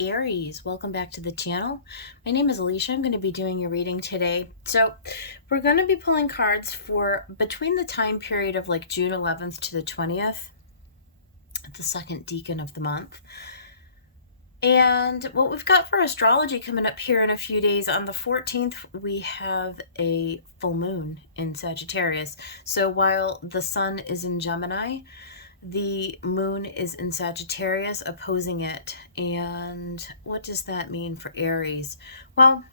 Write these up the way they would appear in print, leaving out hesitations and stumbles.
Aries, welcome back to the channel. My name is Alicia. I'm going to be doing your reading today. So we're going to be pulling cards for between the time period of like June 11th to the 20th, the second decan of the month. And what we've got for astrology coming up here in a few days, on the 14th, we have a full moon in Sagittarius. So while the sun is in Gemini, the moon is in Sagittarius opposing it. And what does that mean for Aries? Well,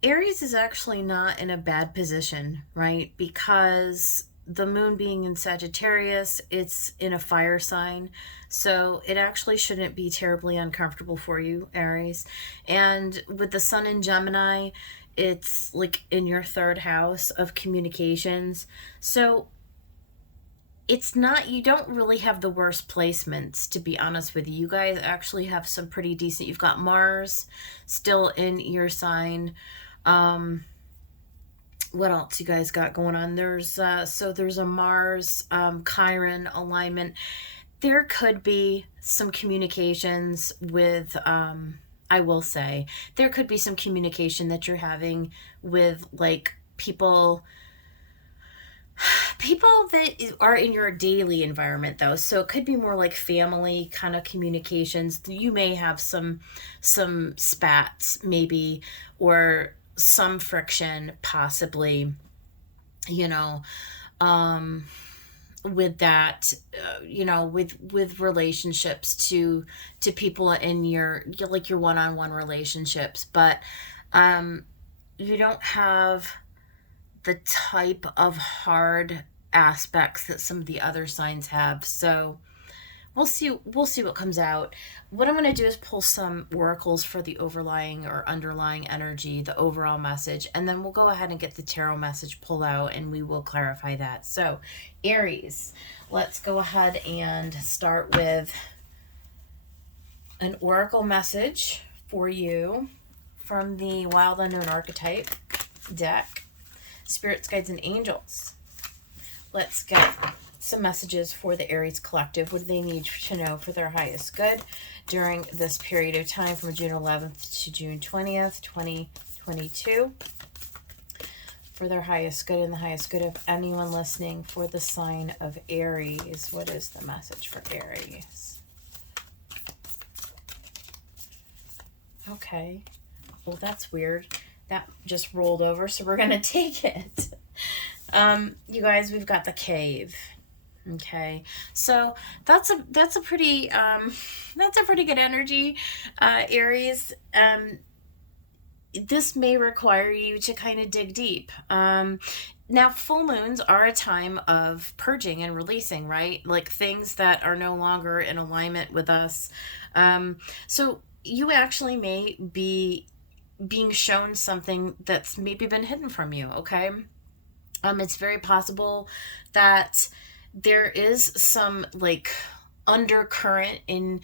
Aries is actually not in a bad position, right? Because the moon being in Sagittarius, it's in a fire sign. So it actually shouldn't be terribly uncomfortable for you, Aries. And with the sun in Gemini, it's like in your third house of communications. So it's not, you don't really have the worst placements, to be honest with you. You guys actually have some pretty decent, you've got Mars still in your sign. What else you guys got going on? There's a Mars Chiron alignment. There could be some communications with I will say there could be some communication that you're having with like people that are in your daily environment, though. So it could be more like family kind of communications. You may have some spats maybe, or some friction possibly, you know, um with that, with relationships to people in your one-on-one relationships. But um you don't have the type of hard aspects that some of the other signs have. So we'll see what comes out. What I'm going to do is pull some oracles for the overlying or underlying energy, the overall message, and then we'll go ahead and get the tarot message pulled out and we will clarify that. So, Aries, let's go ahead and start with an oracle message for you from the Wild Unknown Archetype deck. Spirits, guides, and angels. Let's get some messages for the Aries collective. What do they need to know for their highest good during this period of time from June 11th to June 20th, 2022? For their highest good and the highest good of anyone listening for the sign of Aries. What is the message for Aries? Okay. Well, that's weird. That just rolled over, so we're gonna take it. You guys, we've got the cave. Okay, so that's a pretty good energy, Aries. This may require you to kind of dig deep. Now, full moons are a time of purging and releasing, right? Like things that are no longer in alignment with us. So you actually may be being shown something that's maybe been hidden from you, okay? It's very possible that there is some like undercurrent in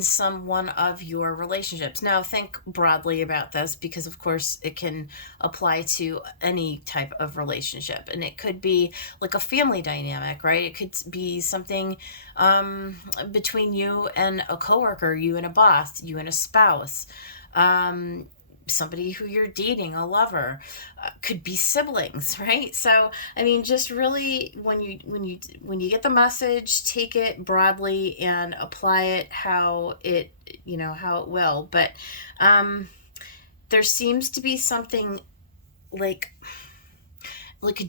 some one of your relationships. Now think broadly about this, because of course it can apply to any type of relationship, and it could be like a family dynamic, right? It could be something between you and a coworker, you and a boss, you and a spouse, somebody who you're dating, a lover, could be siblings, right? So I mean, just really, when you get the message, take it broadly and apply it how it will. But there seems to be something like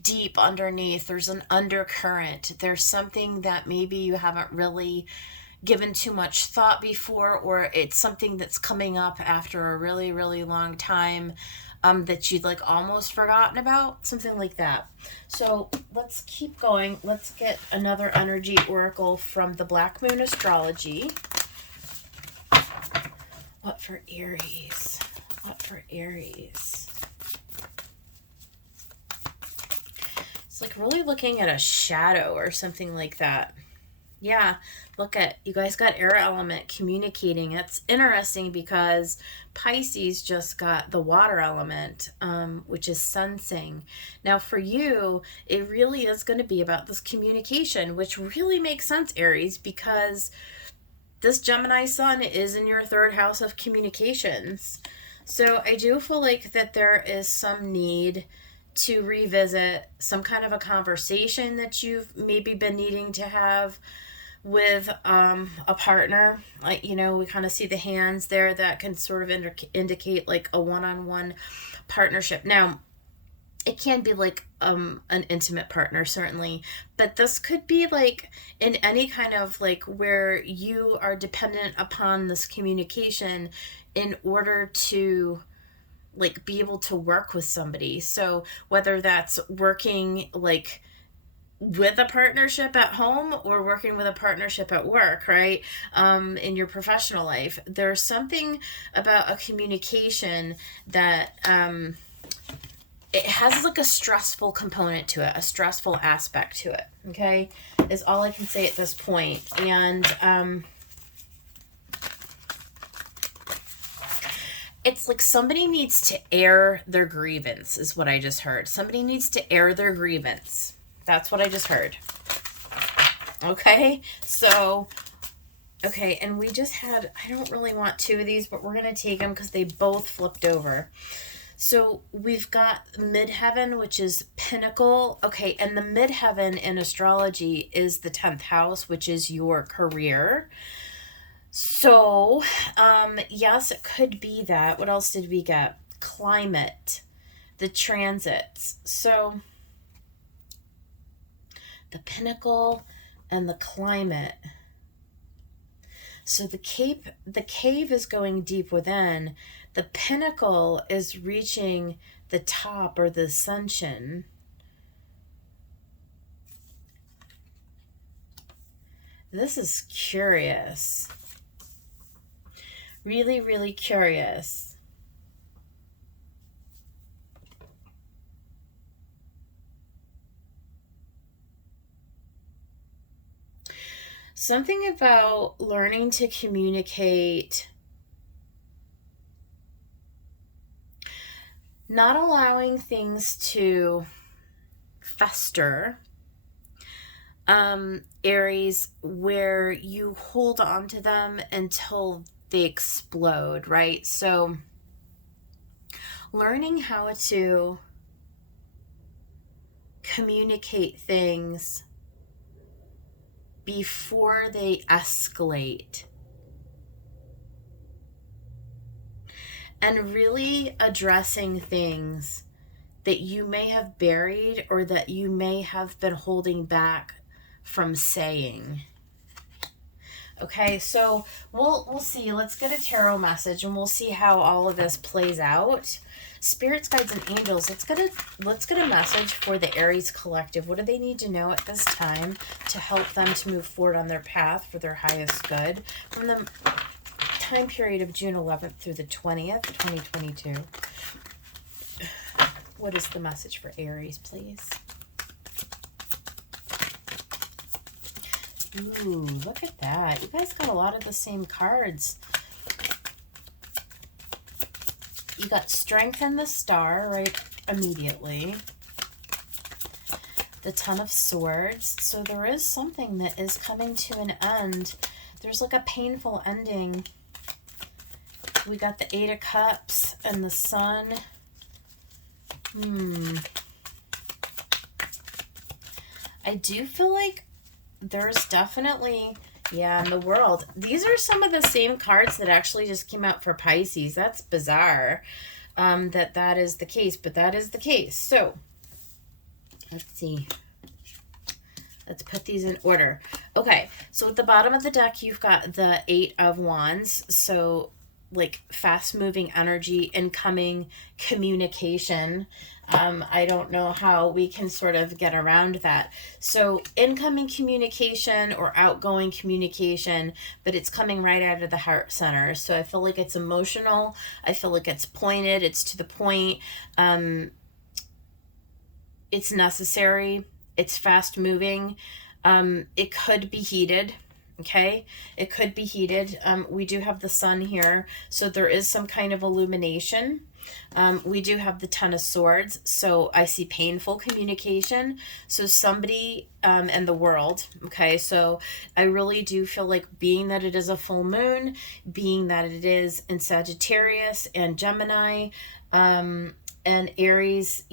deep underneath. There's an undercurrent. There's something that maybe you haven't really given too much thought before, or it's something that's coming up after a really, really long time, that you'd like almost forgotten about, something like that. So let's keep going. Let's get another energy oracle from the Black Moon Astrology. What for Aries? What for Aries? It's like really looking at a shadow or something like that. Yeah, look at, you guys got air element communicating. That's interesting because Pisces just got the water element, which is sensing. Now for you, it really is going to be about this communication, which really makes sense, Aries, because this Gemini sun is in your third house of communications. So I do feel like that there is some need to revisit some kind of a conversation that you've maybe been needing to have with a partner. Like, we kind of see the hands there that can sort of indicate like a one-on-one partnership. Now, it can be like an intimate partner, certainly, but this could be like in any kind of like where you are dependent upon this communication in order to like be able to work with somebody. So whether that's working like with a partnership at home or working with a partnership at work, right? In your professional life, there's something about a communication that it has like a stressful component to it, a stressful aspect to it. Okay, is all I can say at this point. And it's like somebody needs to air their grievance, is what I just heard. Somebody needs to air their grievance. That's what I just heard. Okay, so, okay, and we just had, I don't really want two of these, but we're going to take them because they both flipped over. So we've got midheaven, which is pinnacle. Okay, and the midheaven in astrology is the 10th house, which is your career. So, yes, it could be that. What else did we get? Climate, the transits. So the pinnacle and the climate. So the cave is going deep within. The pinnacle is reaching the top or the ascension. This is curious. Really, really curious. Something about learning to communicate, not allowing things to fester, Aries, where you hold on to them until they explode, right? So learning how to communicate things before they escalate, and really addressing things that you may have buried or that you may have been holding back from saying. Okay, so we'll see. Let's get a tarot message and we'll see how all of this plays out. Spirits, guides, and angels, let's get a message for the Aries collective. What do they need to know at this time to help them to move forward on their path for their highest good from the time period of June 11th through the 20th, 2022? What is the message for Aries, please? Ooh, look at that. You guys got a lot of the same cards. You got strength and the star right immediately. The Ten of Swords. So there is something that is coming to an end. There's like a painful ending. We got the Eight of Cups and the Sun. I do feel like there's definitely, yeah, in the World. These are some of the same cards that actually just came out for Pisces. That's bizarre that is the case, but that is the case. So, let's see. Let's put these in order. Okay, so at the bottom of the deck, you've got the Eight of Wands. So, like fast-moving energy, incoming communication. I don't know how we can sort of get around that. So incoming communication or outgoing communication, but it's coming right out of the heart center. So I feel like it's emotional. I feel like it's pointed. It's to the point. It's necessary. It's fast moving. It could be heated. Okay, it could be heated. We do have the sun here, so there is some kind of illumination. We do have the Ten of Swords, so I see painful communication. So somebody and the world. Okay, so I really do feel like, being that it is a full moon, being that it is in Sagittarius and Gemini, and Aries,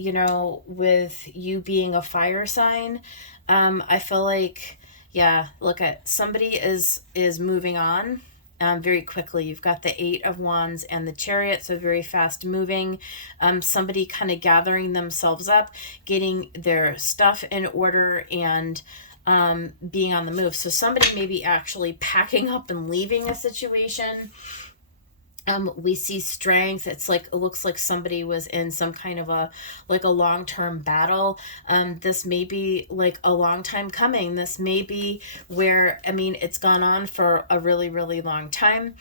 with you being a fire sign, I feel like, yeah, look at somebody is moving on very quickly. You've got the Eight of Wands and the Chariot, so very fast moving. Somebody kind of gathering themselves up, getting their stuff in order, and being on the move. So somebody may be actually packing up and leaving a situation. We see strength. It's like, it looks like somebody was in some kind of a long-term battle. This may be like a long time coming. This may be where, I mean, it's gone on for a really, really long time.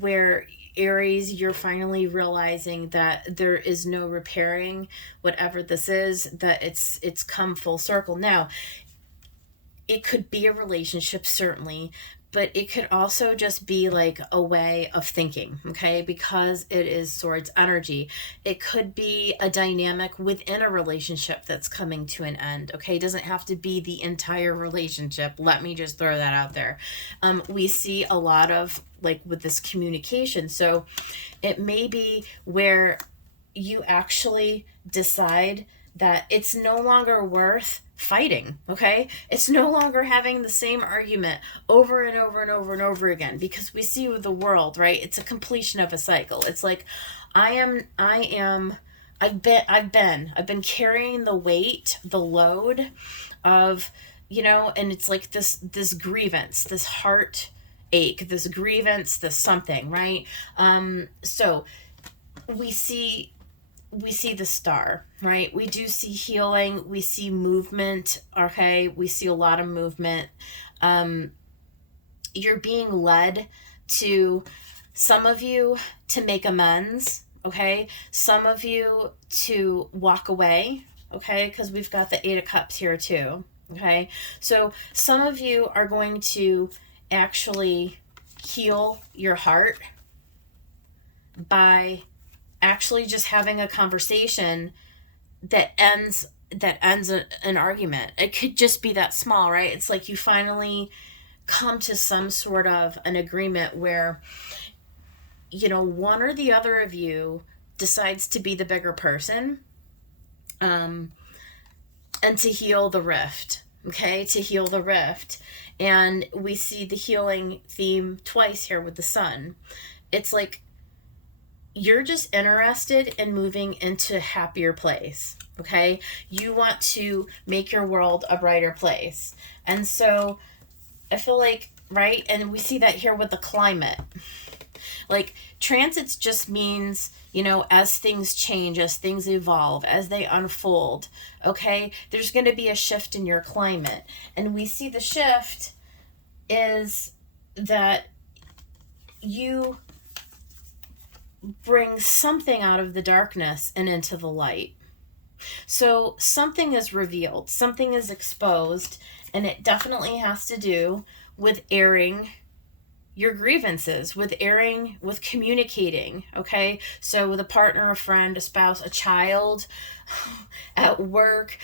Where Aries, you're finally realizing that there is no repairing whatever this is, that it's come full circle. Now, it could be a relationship, certainly, but it could also just be like a way of thinking, okay? Because it is swords energy. It could be a dynamic within a relationship that's coming to an end, okay? It doesn't have to be the entire relationship. Let me just throw that out there. We see a lot of, like, with this communication. So it may be where you actually decide that it's no longer worth fighting, okay? It's no longer having the same argument over and over and over and over again, because we see with the world, right? It's a completion of a cycle. It's like, I've been carrying the weight, the load of, and it's like this grievance, this heart ache, this grievance, this something, right? So we see the star, right? We do see healing. We see movement. Okay. We see a lot of movement. You're being led to, some of you, to make amends. Okay. Some of you to walk away. Okay. Because we've got the Eight of Cups here too. Okay. So some of you are going to actually heal your heart by actually just having a conversation that ends an argument. It could just be that small, right? It's like you finally come to some sort of an agreement where, one or the other of you decides to be the bigger person, and to heal the rift. Okay, to heal the rift. And we see the healing theme twice here with the sun. It's like, you're just interested in moving into a happier place, okay? You want to make your world a brighter place. And so I feel like, right? And we see that here with the climate. Like, transits just means, as things change, as things evolve, as they unfold, okay? There's going to be a shift in your climate. And we see the shift is that you bring something out of the darkness and into the light. So something is revealed, something is exposed, and it definitely has to do with airing your grievances, with communicating, okay? So with a partner, a friend, a spouse, a child, at work,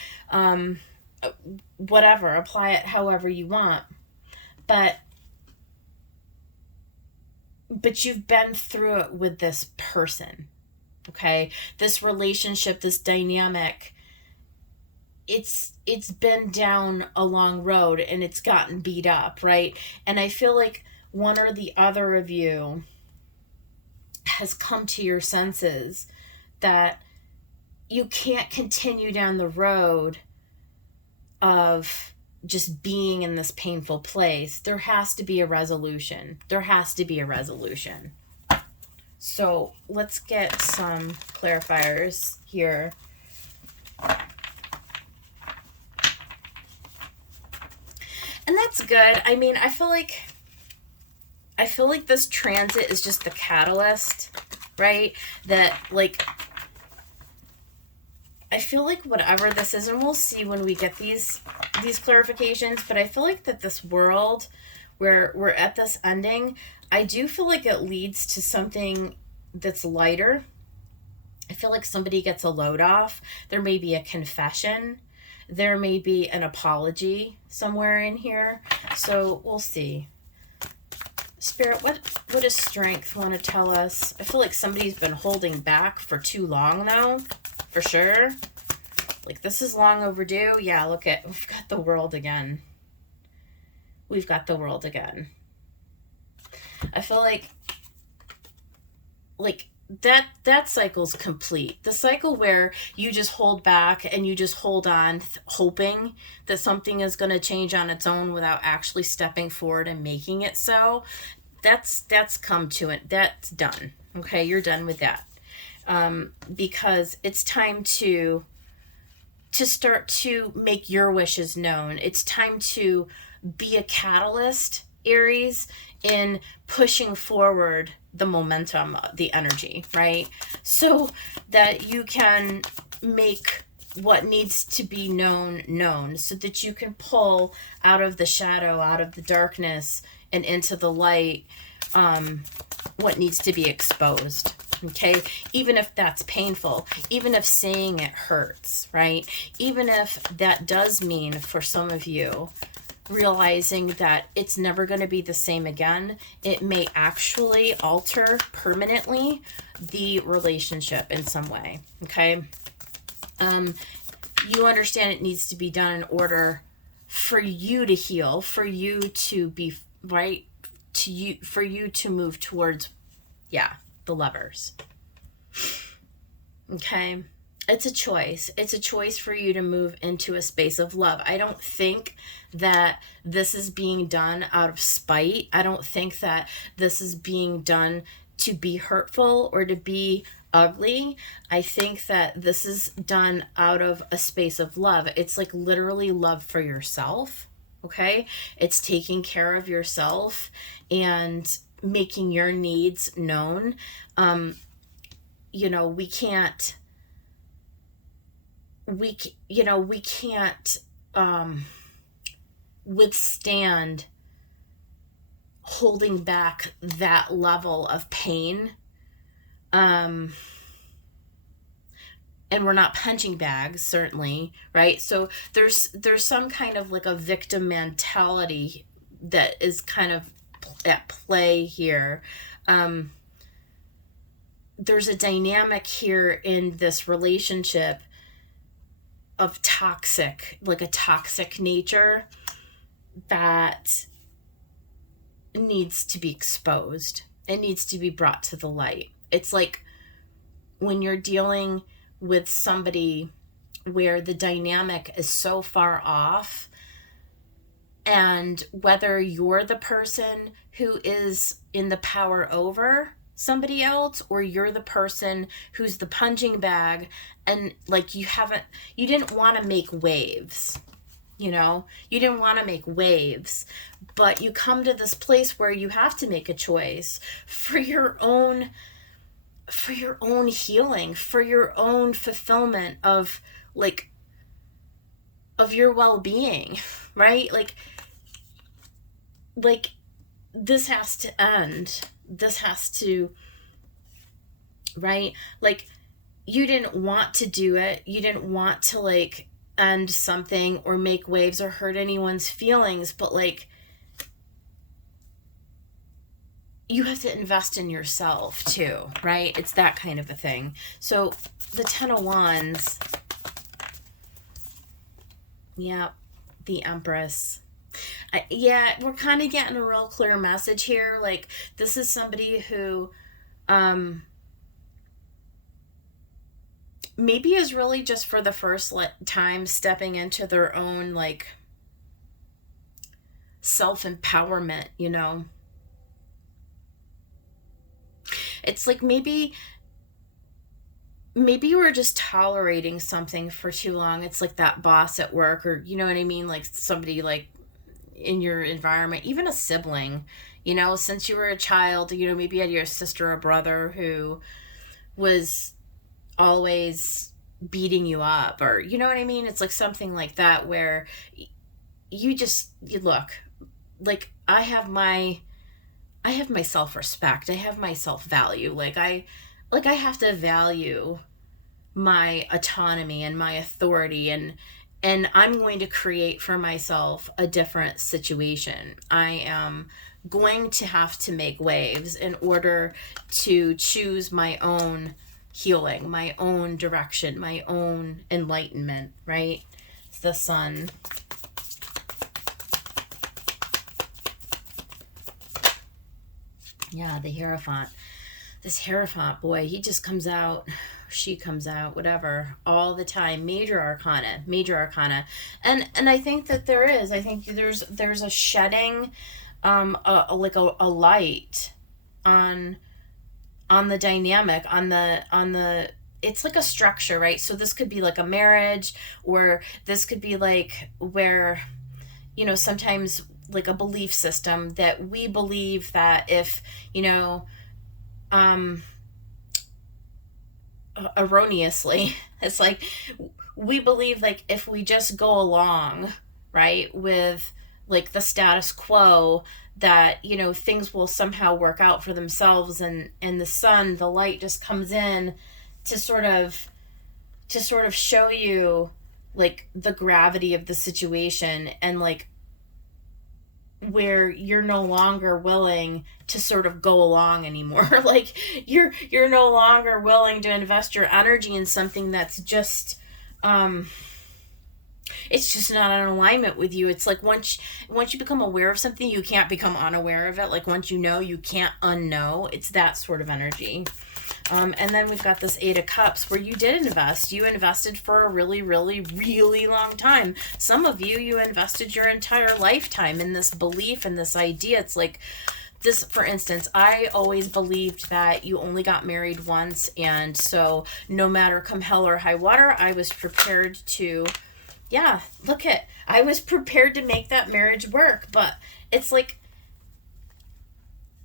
whatever, apply it however you want. But you've been through it with this person, okay? This relationship, this dynamic, it's been down a long road, and it's gotten beat up, right? And I feel like one or the other of you has come to your senses that you can't continue down the road of just being in this painful place. There has to be a resolution. So let's get some clarifiers here. And that's good. I mean, I feel like this transit is just the catalyst, right? That, like, I feel like whatever this is, and we'll see when we get these clarifications, but I feel like that this world where we're at this ending, I do feel like it leads to something that's lighter. I feel like somebody gets a load off. There may be a confession. There may be an apology somewhere in here. So we'll see. Spirit, what does strength want to tell us? I feel like somebody's been holding back for too long though, for sure. Like this is long overdue. Yeah, look at, we've got the world again. We've got the world again. I feel like that cycle's complete. The cycle where you just hold back and you just hold on hoping that something is going to change on its own without actually stepping forward and making it so, that's come to it. That's done. Okay, you're done with that. Because it's time to start to make your wishes known. It's time to be a catalyst, Aries, in pushing forward the momentum, the energy, right? So that you can make what needs to be known, so that you can pull out of the shadow, out of the darkness, and into the light, what needs to be exposed. Okay, even if that's painful, even if saying it hurts, right? Even if that does mean for some of you realizing that it's never going to be the same again, it may actually alter permanently the relationship in some way. Okay, you understand it needs to be done in order for you to heal, for you to be right, to you, for you to move towards, yeah, the lovers. Okay, it's a choice. It's a choice for you to move into a space of love. I don't think that this is being done out of spite. I don't think that this is being done to be hurtful or to be ugly. I think that this is done out of a space of love. It's like literally love for yourself. Okay, it's taking care of yourself and making your needs known. You know, we can't withstand holding back that level of pain, and we're not punching bags, certainly, right? So there's some kind of like a victim mentality that is kind of at play here. There's a dynamic here in this relationship of toxic, like a toxic nature that needs to be exposed. It needs to be brought to the light. It's like when you're dealing with somebody where the dynamic is so far off, and whether you're the person who is in the power over somebody else or you're the person who's the punching bag, and like you didn't want to make waves, you didn't want to make waves, but you come to this place where you have to make a choice for your own healing, for your own fulfillment of your well-being, right? Like this has to end. This has to, right? Like you didn't want to do it. You didn't want to end something or make waves or hurt anyone's feelings, but you have to invest in yourself too, right? It's that kind of a thing. So the 10 of Wands, yeah, the Empress. Yeah, we're kind of getting a real clear message here. Like this is somebody who maybe is really just for the first time stepping into their own self-empowerment, It's like maybe you were just tolerating something for too long. It's like that boss at work, or you know what I mean? Like somebody in your environment, even a sibling, since you were a child, maybe you had your sister or brother who was always beating you up, or you know what I mean? It's like something like that where you look, like I have my self-respect. I have my self-value. Like I have to value my autonomy and my authority, and I'm going to create for myself a different situation. I am going to have to make waves in order to choose my own healing, my own direction, my own enlightenment, right? It's the sun. Yeah, the Hierophant. This Hierophant boy, he just comes out, she comes out, whatever, all the time. Major arcana, major arcana. And I think that there is. I think there's a shedding, like a light on the dynamic, on the it's like a structure, right? So this could be like a marriage, or this could be like where, sometimes like a belief system that we believe that if, um erroneously, it's like we believe like if we just go along, right, with like the status quo, that things will somehow work out for themselves, and the sun, the light just comes in to sort of show you like the gravity of the situation, and like where you're no longer willing to sort of go along anymore. Like you're no longer willing to invest your energy in something that's just it's just not in alignment with you. It's like once you become aware of something, you can't become unaware of it. Like once you know, you can't unknow. It's that sort of energy. And then we've got this Eight of Cups where you did invest. You invested for a really, really, really long time. Some of you invested your entire lifetime in this belief and this idea. It's like this, for instance, I always believed that you only got married once. And so no matter come hell or high water, I was prepared to, yeah, I was prepared to make that marriage work. But it's like,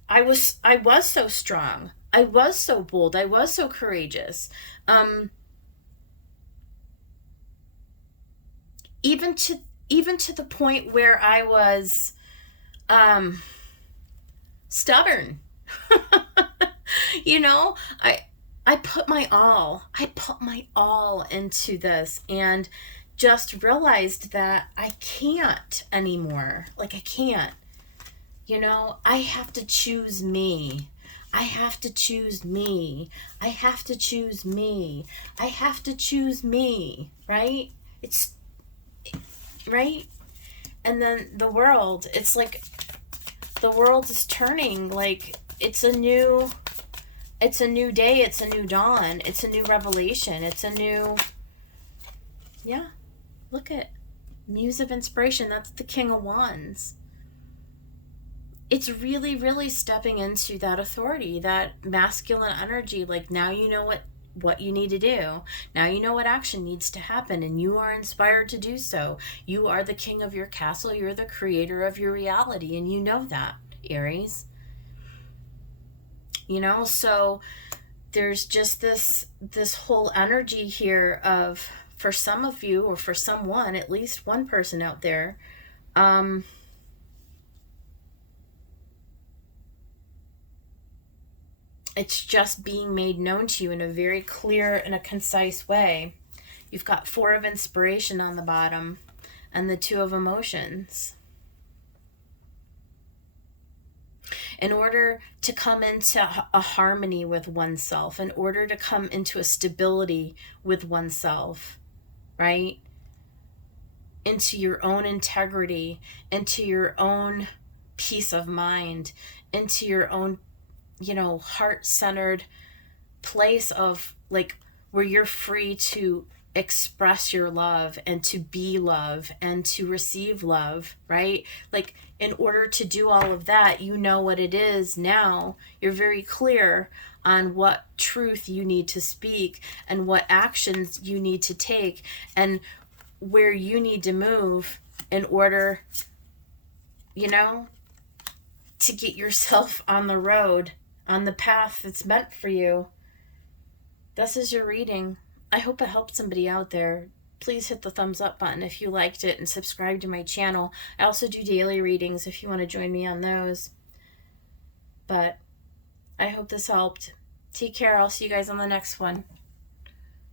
I was so strong. I was so bold. I was so courageous. Um, even to the point where I was um, stubborn. you know, I I put my all. I put my all into this, and just realized that I can't anymore. Like I can't. I have to choose me. I have to choose me. I have to choose me. I have to choose me, right? It's right. And then the world, it's like the world is turning, like it's a new day, it's a new dawn, it's a new revelation, it's a new, yeah, look at Muse of Inspiration, that's the King of Wands. It's really, really stepping into that authority, that masculine energy. Like now you know what you need to do. Now you know what action needs to happen, and you are inspired to do so. You are the king of your castle. You're the creator of your reality, and you know that, Aries. So there's just this whole energy here of, for some of you, or for someone, at least one person out there, um it's just being made known to you in a very clear and a concise way. You've got Four of Inspiration on the bottom and the Two of Emotions. In order to come into a harmony with oneself, in order to come into a stability with oneself, right? Into your own integrity, into your own peace of mind, into your own, heart-centered place of like where you're free to express your love and to be love and to receive love, right? Like in order to do all of that, you know what it is now. You're very clear on what truth you need to speak and what actions you need to take and where you need to move in order, to get yourself on the road, on the path that's meant for you. This is your reading. I hope it helped somebody out there. Please hit the thumbs up button if you liked it and subscribe to my channel. I also do daily readings if you want to join me on those. But I hope this helped. Take care. I'll see you guys on the next one.